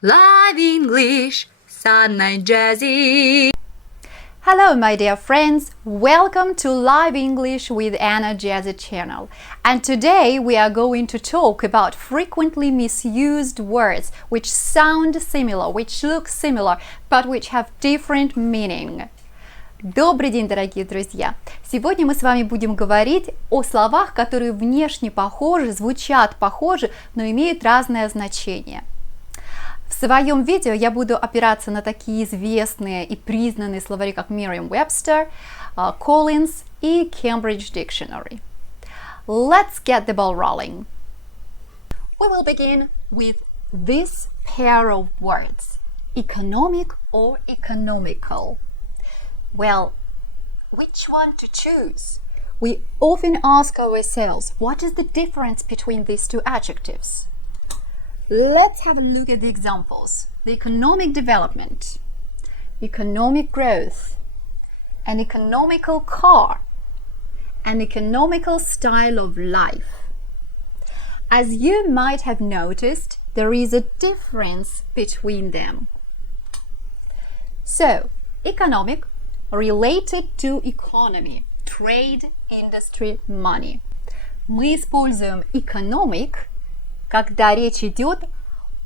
Live English с Анной Jazzy. Hello, my dear friends. Welcome to Live English with Anna Jazzy channel. And today we are going to talk about frequently misused words which sound similar, which look similar, but which have different meaning. Добрый день, дорогие друзья! Сегодня мы с вами будем говорить о словах, которые внешне похожи, звучат похожи, но имеют разное значение. В своем видео я буду опираться на такие известные и признанные словари, как Merriam-Webster, Collins и Cambridge Dictionary. Let's get the ball rolling. We will begin with this pair of words, economic or economical. Well, which one to choose? We often ask ourselves, what is the difference between these two adjectives? Let's have a look at the examples. The economic development, economic growth, an economical car, an economical style of life. As you might have noticed, there is a difference between them. So, economic, related to economy, trade, industry, money. Мы используем economic, когда речь идет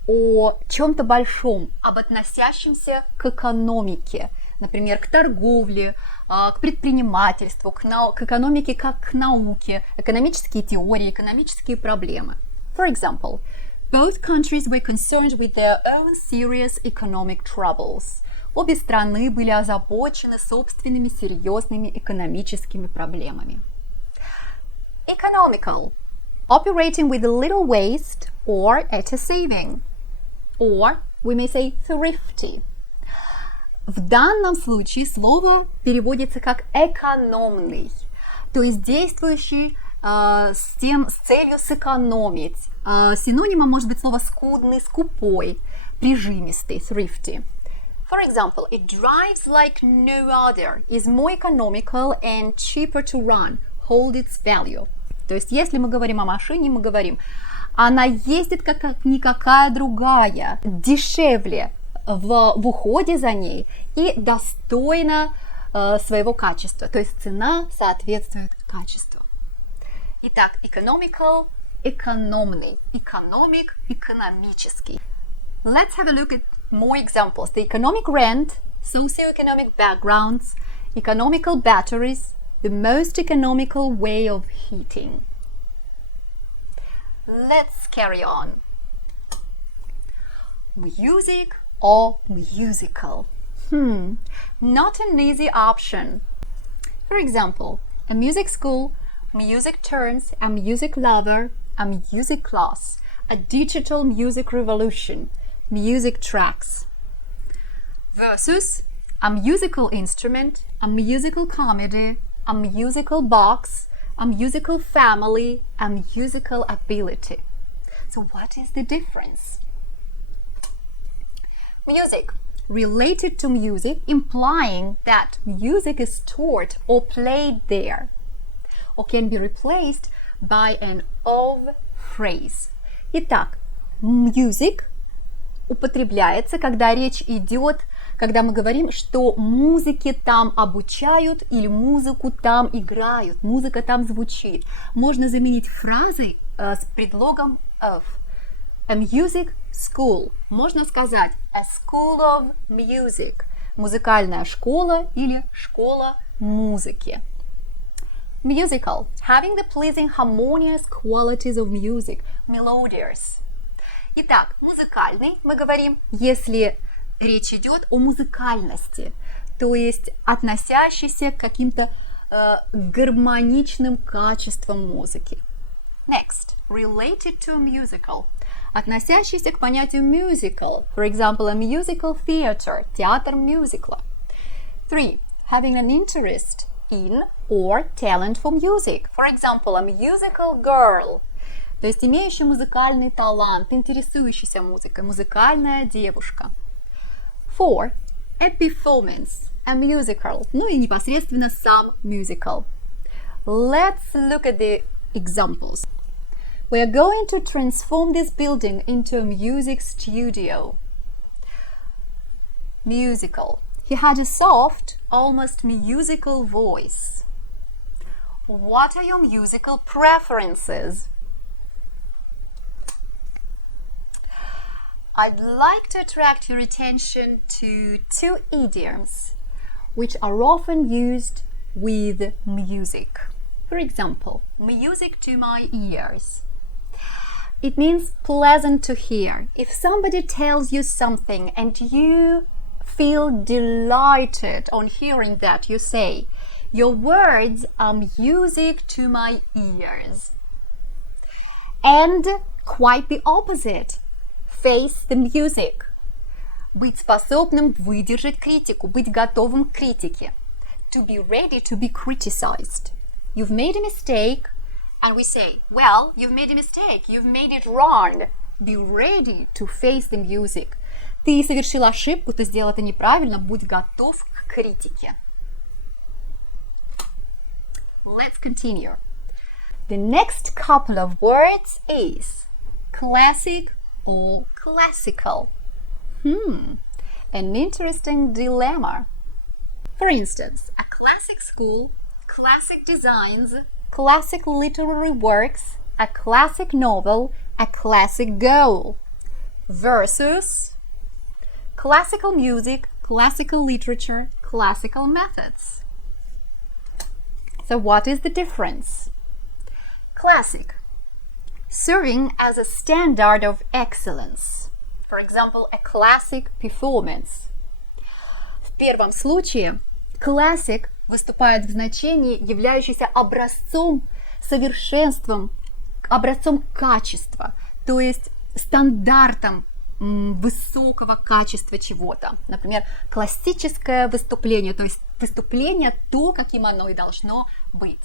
о чем-то большом, об относящемся к экономике, например, к торговле, к предпринимательству, к экономике как к науке, экономические теории, экономические проблемы. For example, both countries were concerned with their own serious economic troubles. Обе страны были озабочены собственными серьезными экономическими проблемами. Economical. Operating with a little waste or at a saving. Or we may say thrifty. В данном случае слово переводится как экономный, то есть действующий с целью сэкономить. Синонимом может быть слово скудный, скупой, прижимистый, thrifty. For example, it drives like no other, is more economical and cheaper to run, hold its value. То есть, если мы говорим о машине, мы говорим, она ездит как никакая другая, дешевле в уходе за ней и достойна своего качества. То есть, цена соответствует качеству. Итак, economical, экономный, economic, экономический. Let's have a look at more examples. The economic rent, socioeconomic backgrounds, economical batteries, the most economical way of heating. Let's carry on. Music or musical? Not an easy option. For example, a music school, music terms, a music lover, a music class, a digital music revolution, music tracks. Versus a musical instrument, a musical comedy, a musical box, a musical family, a musical ability. So what is the difference? Music, related to music, implying that music is taught or played there, or can be replaced by an of phrase. Итак, music употребляется, когда речь идет, когда мы говорим, что музыке там обучают или музыку там играют, музыка там звучит. Можно заменить фразой с предлогом of. A music school. Можно сказать a school of music. Музыкальная школа или школа музыки. Musical. Having the pleasing harmonious qualities of music. Melodious. Итак, музыкальный, мы говорим, если речь идет о музыкальности, то есть относящийся к каким-то гармоничным качествам музыки. Next, related to musical, относящийся к понятию musical, for example, a musical theater, театр мюзикла. 3. Having an interest in or talent for music, for example, a musical girl. То есть имеющий музыкальный талант, интересующийся музыкой, музыкальная девушка. 4. A performance, a musical. Ну и непосредственно сам musical. Let's look at the examples. We are going to transform this building into a music studio. musical. He had a soft, almost musical voice. What are your musical preferences? I'd like to attract your attention to two idioms which are often used with music. For example, music to my ears. It means pleasant to hear. If somebody tells you something and you feel delighted on hearing that, you say, your words are music to my ears. And quite the opposite. Face the music. Быть способным выдержать критику, быть готовым к критике. To be ready to be criticized. You've made a mistake, and we say, well, you've made a mistake, you've made it wrong. Be ready to face the music. Ты совершил ошибку, ты сделал это неправильно, будь готов к критике. Let's continue. The next couple of words is classic or classical. An interesting dilemma. For instance, a classic school, classic designs, classic literary works, a classic novel, a classic goal, versus classical music, classical literature, classical methods. So what is the difference? Classic, serving as a standard of excellence. For example, a classic performance. В первом случае classic выступает в значении, являющееся образцом совершенством, образцом качества, то есть стандартом высокого качества чего-то. Например, классическое выступление, то есть выступление то, каким оно и должно быть.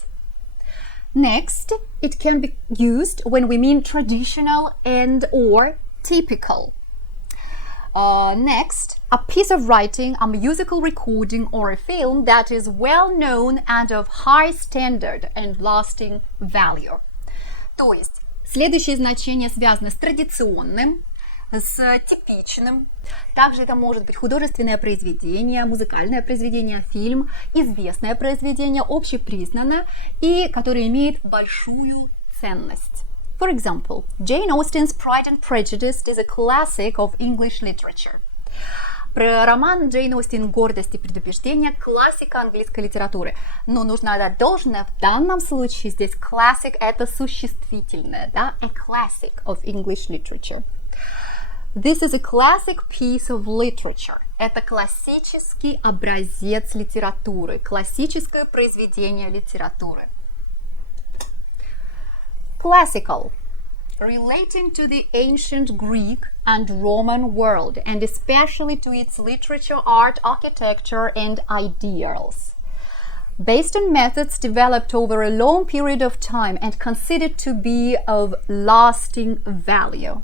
Next, it can be used when we mean traditional and or typical. Next, a piece of writing, a musical recording or a film that is well known and of high standard and lasting value. То есть, следующее значение связано с традиционным, с типичным. Также это может быть художественное произведение, музыкальное произведение, фильм, известное произведение, общепризнанное и которое имеет большую ценность. For example, Jane Austen's Pride and Prejudice is a classic of English literature. Роман Джейн Остин «Гордость и предубеждение» – классика английской литературы. Но нужно отдать должное, в данном случае здесь classic – это существительное, да? A classic of English literature. This is a classic piece of literature. Это классический образец литературы, классическое произведение литературы. Classical, relating to the ancient Greek and Roman world, and especially to its literature, art, architecture, and ideals. Based on methods developed over a long period of time and considered to be of lasting value.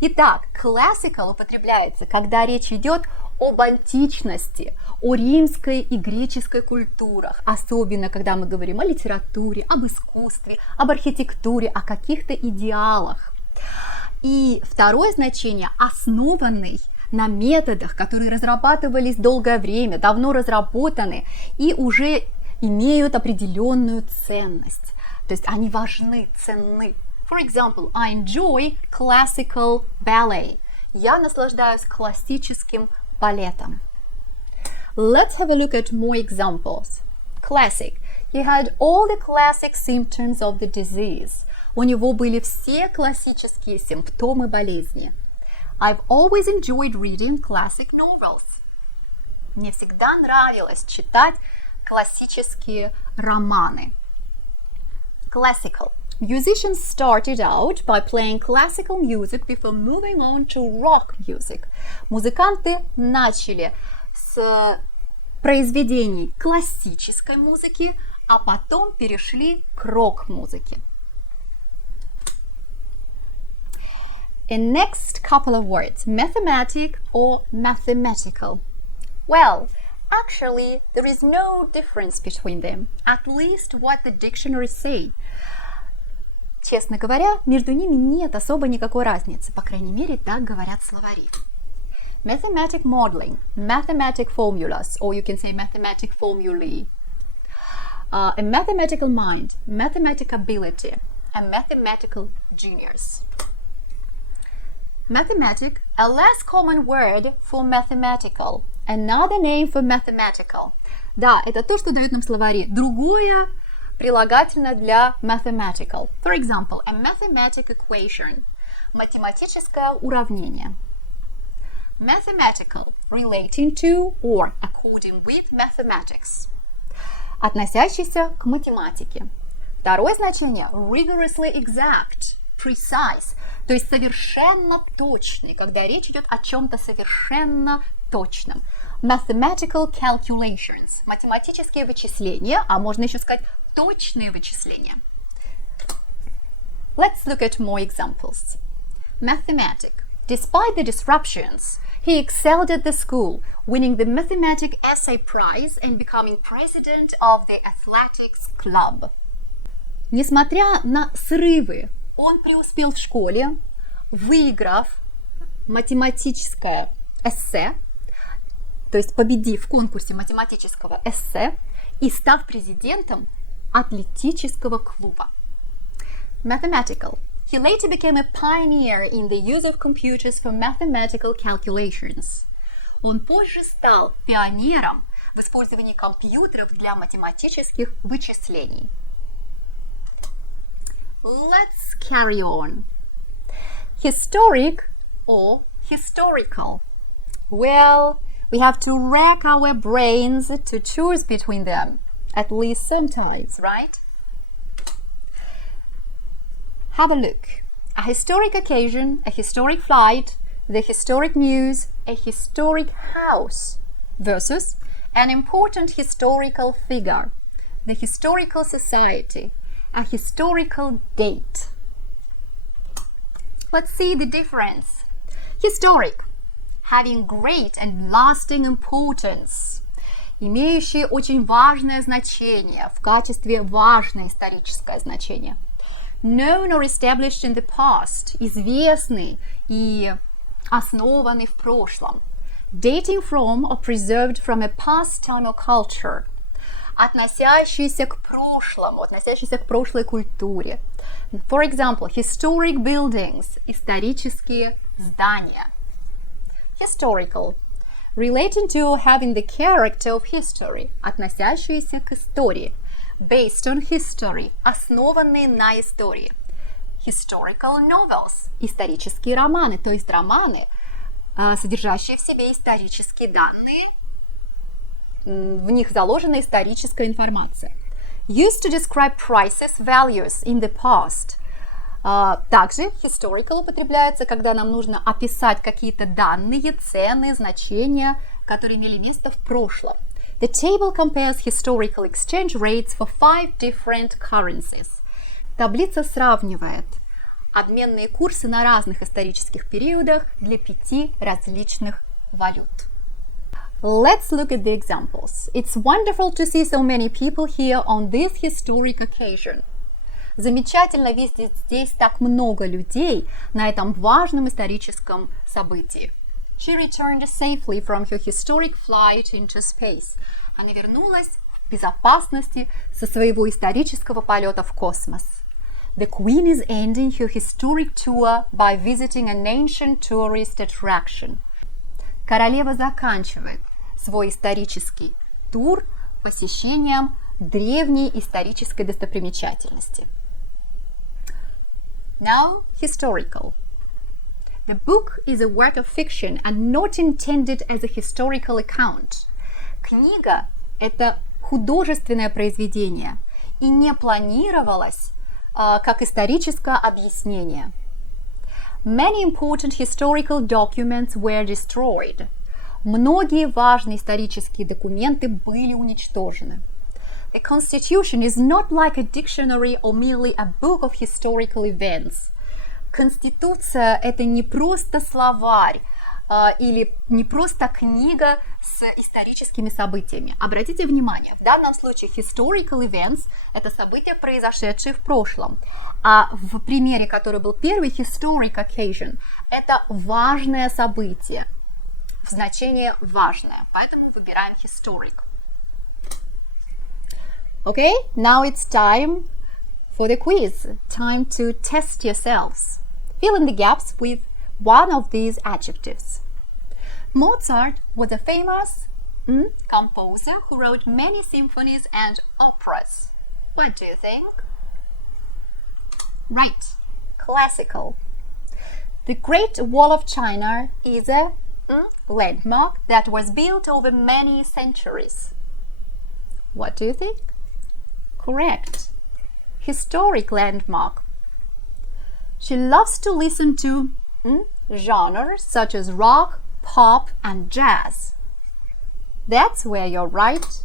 Итак, classical употребляется, когда речь идет об античности, о римской и греческой культурах, особенно когда мы говорим о литературе, об искусстве, об архитектуре, о каких-то идеалах. И второе значение – основанный на методах, которые разрабатывались долгое время, давно разработаны и уже имеют определенную ценность. То есть они важны, ценны. For example, I enjoy classical ballet. Я наслаждаюсь классическим балетом. Let's have a look at more examples. Classic. He had all the classic symptoms of the disease. У него были все классические симптомы болезни. I've always enjoyed reading classic novels. Мне всегда нравилось читать классические романы. Classical. Musicians started out by playing classical music before moving on to rock music. Музыканты начали с произведений классической музыки, а потом перешли к рок-музыке. And next couple of words, mathematic or mathematical. Well, actually, there is no difference between them, at least what the dictionaries say. Честно говоря, между ними нет особо никакой разницы, по крайней мере, так говорят словари. mathematic modeling, mathematic formulas, or you can say mathematic formulae, a mathematical mind, mathematic ability, a mathematical genius. Mathematic, a less common word for mathematical, another name for mathematical. Да, это то, что дают нам словари. Другое прилагательное для mathematical. For example, a mathematic equation. Математическое уравнение. Mathematical, relating to or according with mathematics. Относящийся к математике. Второе значение rigorously exact, precise, то есть совершенно точный, когда речь идет о чем-то совершенно точном. Mathematical calculations, математические вычисления, а можно еще сказать точные вычисления. Let's look at more examples. Mathematic. Despite the disruptions, he excelled at the school, winning the Mathematic Essay Prize and becoming president of the athletics club. Несмотря на срывы, он преуспел в школе, выиграв математическое эссе, то есть победив в конкурсе математического эссе и став президентом атлетического клуба. Mathematical. He later became a pioneer in the use of computers for mathematical calculations. Он позже стал пионером в использовании компьютеров для математических вычислений. Let's carry on. Historic or historical? Well, we have to rack our brains to choose between them, at least sometimes, right? Have a look. A historic occasion, a historic flight, the historic news, a historic house versus an important historical figure, the historical society, a historical date. Let's see the difference. Historic, having great and lasting importance, имеющий очень важное значение, в качестве важное историческое значение. Known or established in the past, известный и основанный в прошлом. Dating from or preserved from a past time or culture, относящийся к прошлому, относящийся к прошлой культуре. For example, historic buildings, исторические здания. Historical, relating to or having the character of history, относящиеся к истории. Based on history, основанные на истории. Historical novels, исторические романы, то есть романы, содержащие в себе исторические данные, в них заложена историческая информация. Used to describe prices, values in the past. Также historical употребляется, когда нам нужно описать какие-то данные, цены, значения, которые имели место в прошлом. The table compares historical exchange rates for 5 different currencies. Таблица сравнивает обменные курсы на разных исторических периодах для 5 различных валют. Let's look at the examples. It's wonderful to see so many people here on this historic occasion. Замечательно видеть здесь так много людей на этом важном историческом событии. She returned safely from her historic flight into space. Она вернулась в безопасности со своего исторического полета в космос. The Queen is ending her historic tour by visiting an ancient tourist attraction. Королева заканчивает свой исторический тур посещением древней исторической достопримечательности. Now, historical. The book is a work of fiction and not intended as a historical account. Книга – это художественное произведение и не планировалось как историческое объяснение. Many important historical documents were destroyed. Многие важные исторические документы были уничтожены. The Constitution is not like a dictionary or merely a book of historical events. Конституция – это не просто словарь или не просто книга с историческими событиями. Обратите внимание, в данном случае historical events – это события, произошедшие в прошлом. А в примере, который был первый, historic occasion – это важное событие. в значении важное, поэтому выбираем historic. Okay, now it's time for the quiz. Time to test yourselves. Fill in the gaps with one of these adjectives. Mozart was a famous composer who wrote many symphonies and operas. What do you think? Right, classical. The Great Wall of China is a landmark that was built over many centuries. What do you think? Correct. Historic landmark. She loves to listen to genres such as rock, pop, and jazz. That's where you're right.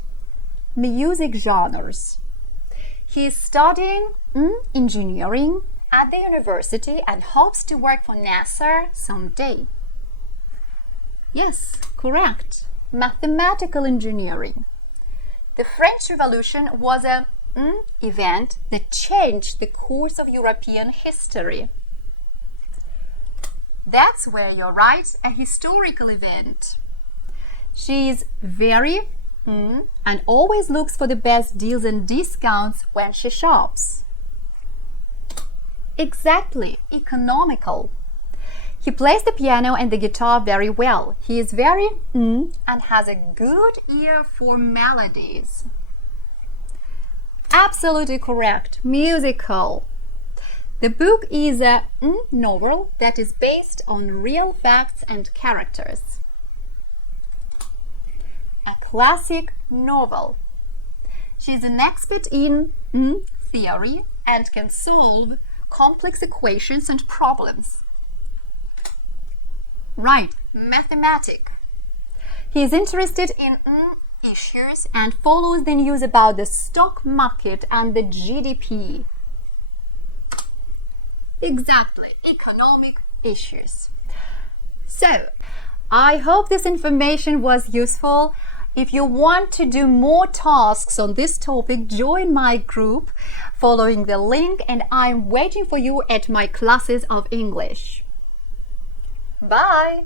Music genres. He is studying engineering at the university and hopes to work for NASA someday. Yes, correct. Mathematical engineering. The French Revolution was an event that changed the course of European history. That's where you're right, a historical event. She is very and always looks for the best deals and discounts when she shops. Exactly, economical. He plays the piano and the guitar very well. He is very and has a good ear for melodies. Absolutely correct, musical. The book is a novel that is based on real facts and characters. A classic novel. She is an expert in theory and can solve complex equations and problems. Right, mathematic. He is interested in issues and follows the news about the stock market and the GDP. Exactly, economic issues. So, I hope this information was useful. If you want to do more tasks on this topic, join my group following the link, and I'm waiting for you at my classes of English. Bye!